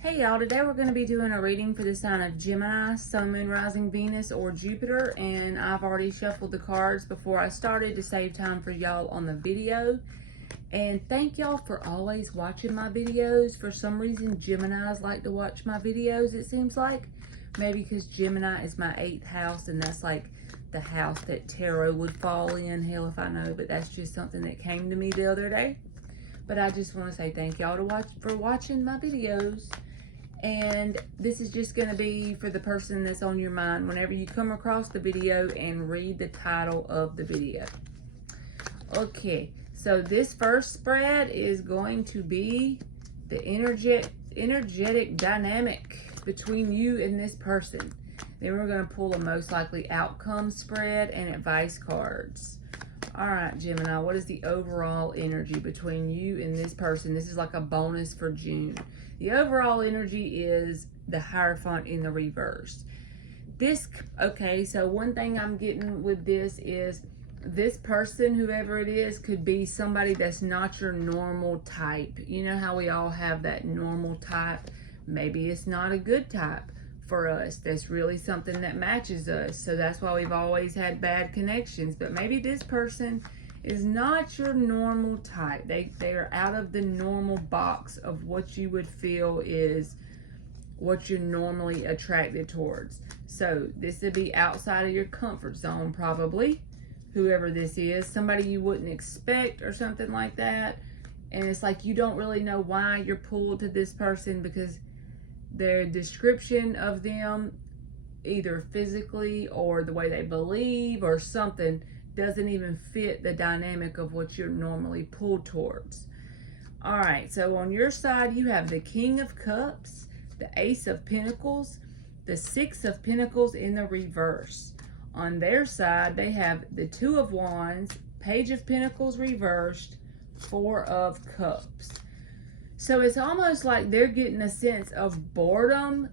Hey y'all, today we're going to be doing a reading for the sign of Gemini, Sun, Moon, Rising, Venus, or Jupiter, and I've already shuffled the cards before I started to save time for y'all on the video. And thank y'all for always watching my videos. For some reason, Geminis like to watch my videos, it seems like. Maybe because Gemini is my 8th house, and that's like the house that tarot would fall in. Hell if I know, but that's just something that came to me the other day. But I just want to say thank y'all for watching my videos. And this is just going to be for the person that's on your mind whenever you come across the video and read the title of the video. Okay, so this first spread is going to be the energetic dynamic between you and this person. Then we're going to pull a most likely outcome spread and advice cards. All right, Gemini, what is the overall energy between you and this person? This is like a bonus for June. The overall energy is the Hierophant in the reverse. Okay, so one thing I'm getting with this is this person, whoever it is, could be somebody that's not your normal type. You know how we all have that normal type? Maybe it's not a good type for us. That's really something that matches us. So that's why we've always had bad connections. But maybe this person is not your normal type. They are out of the normal box of what you would feel is what you're normally attracted towards. So this would be outside of your comfort zone probably. Whoever this is, somebody you wouldn't expect or something like that. And it's like you don't really know why you're pulled to this person because their description of them, either physically or the way they believe or something, doesn't even fit the dynamic of what you're normally pulled towards. All right, so on your side, you have the King of Cups, the Ace of Pentacles, the Six of Pentacles in the reverse. On their side, they have the Two of Wands, Page of Pentacles reversed, Four of Cups. So it's almost like they're getting a sense of boredom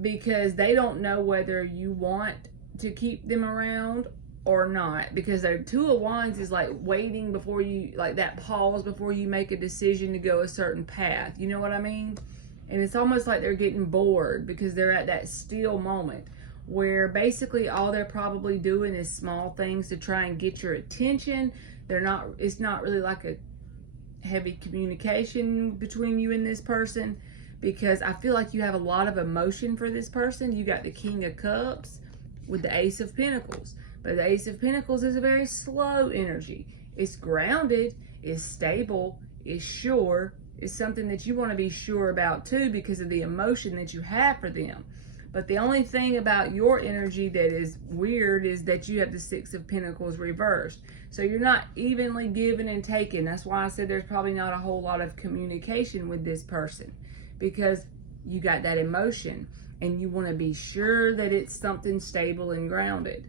because they don't know whether you want to keep them around or not, because their Two of Wands is like waiting before you, like that pause before you make a decision to go a certain path. You know what I mean? And it's almost like they're getting bored because they're at that still moment where basically all they're probably doing is small things to try and get your attention. It's not really like a heavy communication between you and this person, because I feel like you have a lot of emotion for this person. You got the King of Cups with the Ace of Pentacles, but the Ace of Pentacles is a very slow energy. It's grounded, it's stable, it's sure. It's something that you want to be sure about too because of the emotion that you have for them. But the only thing about your energy that is weird is that you have the Six of Pentacles reversed. So you're not evenly giving and taking. That's why I said there's probably not a whole lot of communication with this person, because you got that emotion and you want to be sure that it's something stable and grounded.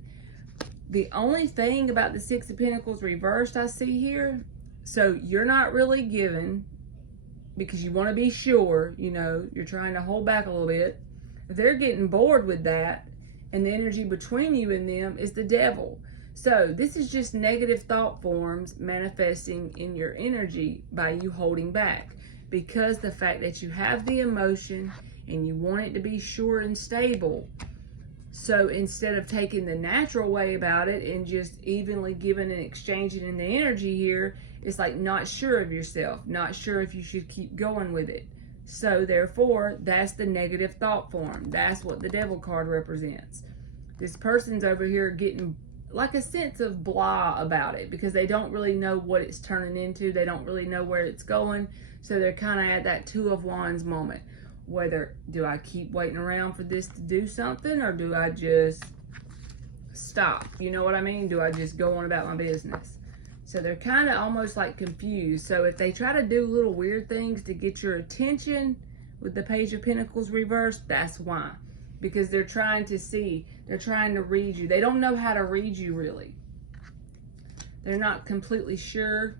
The only thing about the Six of Pentacles reversed I see here, so you're not really giving because you want to be sure, you know, you're trying to hold back a little bit. They're getting bored with that, and the energy between you and them is the Devil. So this is just negative thought forms manifesting in your energy by you holding back, because the fact that you have the emotion and you want it to be sure and stable. So instead of taking the natural way about it and just evenly giving and exchanging in the energy here, it's like not sure of yourself, not sure if you should keep going with it. So therefore, that's the negative thought form. That's what the Devil card represents. This person's over here getting like a sense of blah about it because they don't really know what it's turning into. They don't really know where it's going. So they're kind of at that Two of Wands moment. Whether, do I keep waiting around for this to do something, or do I just stop? You know what I mean? Do I just go on about my business? So they're kind of almost like confused. So if they try to do little weird things to get your attention with the Page of Pentacles reversed, that's why. Because they're trying to see, they're trying to read you. They don't know how to read you really. They're not completely sure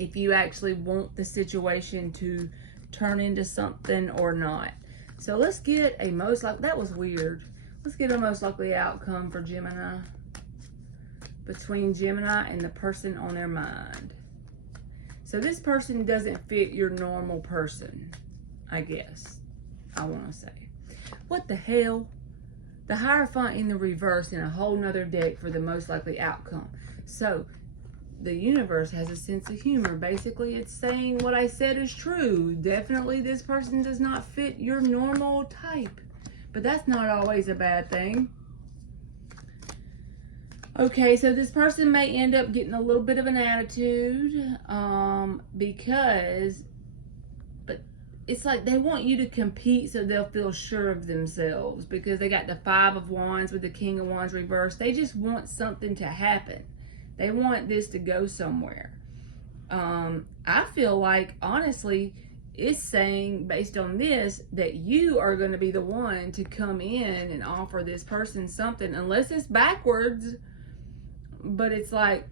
if you actually want the situation to turn into something or not. So let's get a most likely, that was weird. Let's get a most likely outcome for Gemini. Between Gemini and the person on their mind. So this person doesn't fit your normal person, I guess. I want to say. What the hell? The Hierophant in the reverse in a whole nother deck for the most likely outcome. So, the universe has a sense of humor. Basically, it's saying what I said is true. Definitely this person does not fit your normal type. But that's not always a bad thing. Okay, so this person may end up getting a little bit of an attitude because, but it's like they want you to compete so they'll feel sure of themselves because they got the Five of Wands with the King of Wands reversed. They just want something to happen. They want this to go somewhere. I feel like, honestly, it's saying, based on this, that you are going to be the one to come in and offer this person something, unless it's backwards. But it's like,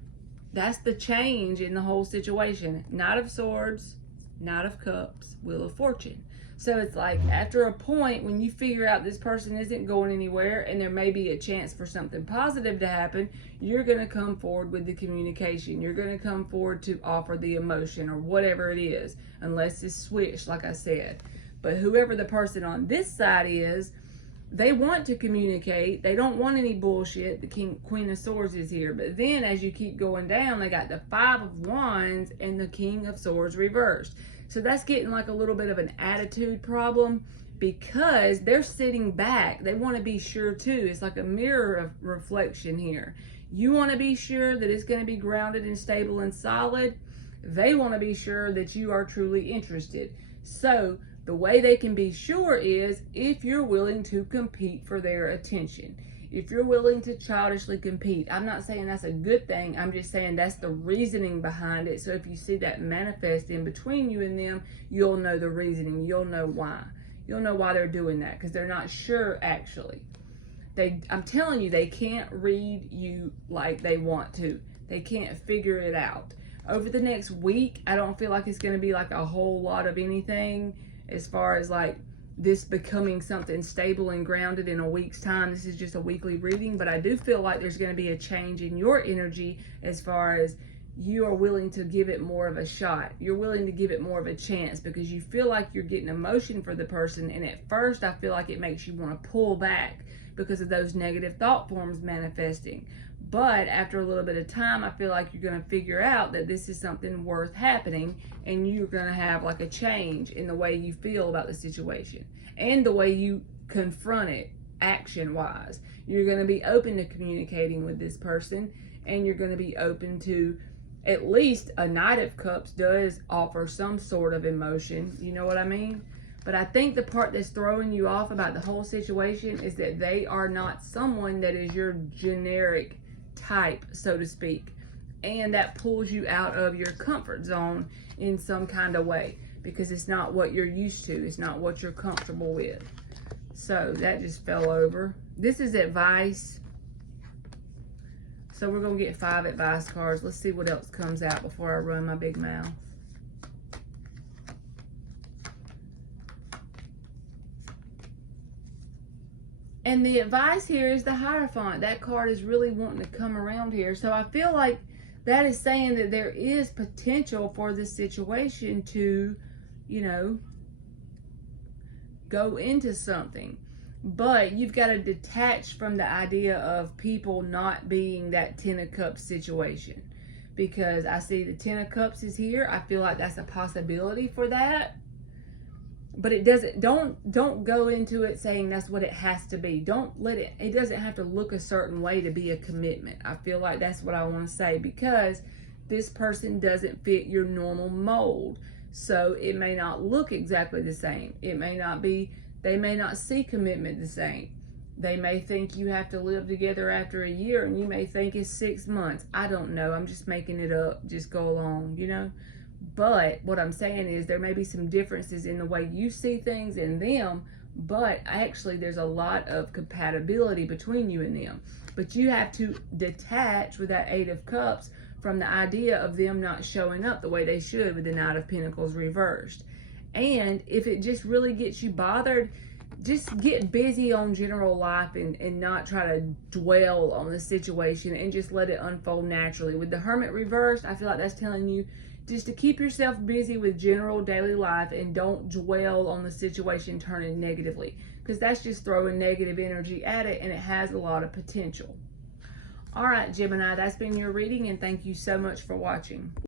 that's the change in the whole situation. Knight of Swords, Knight of Cups, Wheel of Fortune. So it's like, after a point, when you figure out this person isn't going anywhere and there may be a chance for something positive to happen, you're going to come forward with the communication. You're going to come forward to offer the emotion or whatever it is, unless it's switched, like I said. But whoever the person on this side is, they want to communicate. They don't want any bullshit. The Queen of Swords is here. But then as you keep going down, they got the Five of Wands and the King of Swords reversed. So that's getting like a little bit of an attitude problem because they're sitting back. They want to be sure too. It's like a mirror of reflection here. You want to be sure that it's going to be grounded and stable and solid. They want to be sure that you are truly interested. So the way they can be sure is if you're willing to compete for their attention. If you're willing to childishly compete. I'm not saying that's a good thing. I'm just saying that's the reasoning behind it. So if you see that manifest in between you and them, you'll know the reasoning. You'll know why. You'll know why they're doing that because they're not sure actually. I'm telling you, they can't read you like they want to. They can't figure it out. Over the next week, I don't feel like it's going to be like a whole lot of anything as far as like this becoming something stable and grounded in a week's time. This is just a weekly reading, but I do feel like there's going to be a change in your energy as far as you are willing to give it more of a shot. You're willing to give it more of a chance because you feel like you're getting emotion for the person. And at first, I feel like it makes you want to pull back because of those negative thought forms manifesting. But after a little bit of time, I feel like you're going to figure out that this is something worth happening and you're going to have like a change in the way you feel about the situation and the way you confront it action-wise. You're going to be open to communicating with this person and you're going to be open to, at least a Knight of Cups does offer some sort of emotion. You know what I mean? But I think the part that's throwing you off about the whole situation is that they are not someone that is your generic type, so to speak, and that pulls you out of your comfort zone in some kind of way because it's not what you're used to. It's not what you're comfortable with. So that just fell over. This is advice. So we're going to get 5 advice cards. Let's see what else comes out before I run my big mouth. And the advice here is the Hierophant. That card is really wanting to come around here. So I feel like that is saying that there is potential for this situation to, you know, go into something. But you've got to detach from the idea of people not being that Ten of Cups situation. Because I see the Ten of Cups is here. I feel like that's a possibility for that. But it doesn't, don't go into it saying that's what it has to be. Don't let it doesn't have to look a certain way to be a commitment. I feel like that's what I want to say because this person doesn't fit your normal mold. So it may not look exactly the same. It may not be, they may not see commitment the same. They may think you have to live together after a year and you may think it's 6 months. I don't know. I'm just making it up. Just go along, you know. But what I'm saying is there may be some differences in the way you see things and them, but actually there's a lot of compatibility between you and them. But you have to detach with that 8 of Cups from the idea of them not showing up the way they should with the Knight of Pentacles reversed. And if it just really gets you bothered, just get busy on general life and not try to dwell on the situation and just let it unfold naturally. With the Hermit reversed, I feel like that's telling you just to keep yourself busy with general daily life and don't dwell on the situation turning negatively, because that's just throwing negative energy at it and it has a lot of potential. All right, Gemini, that's been your reading, and thank you so much for watching.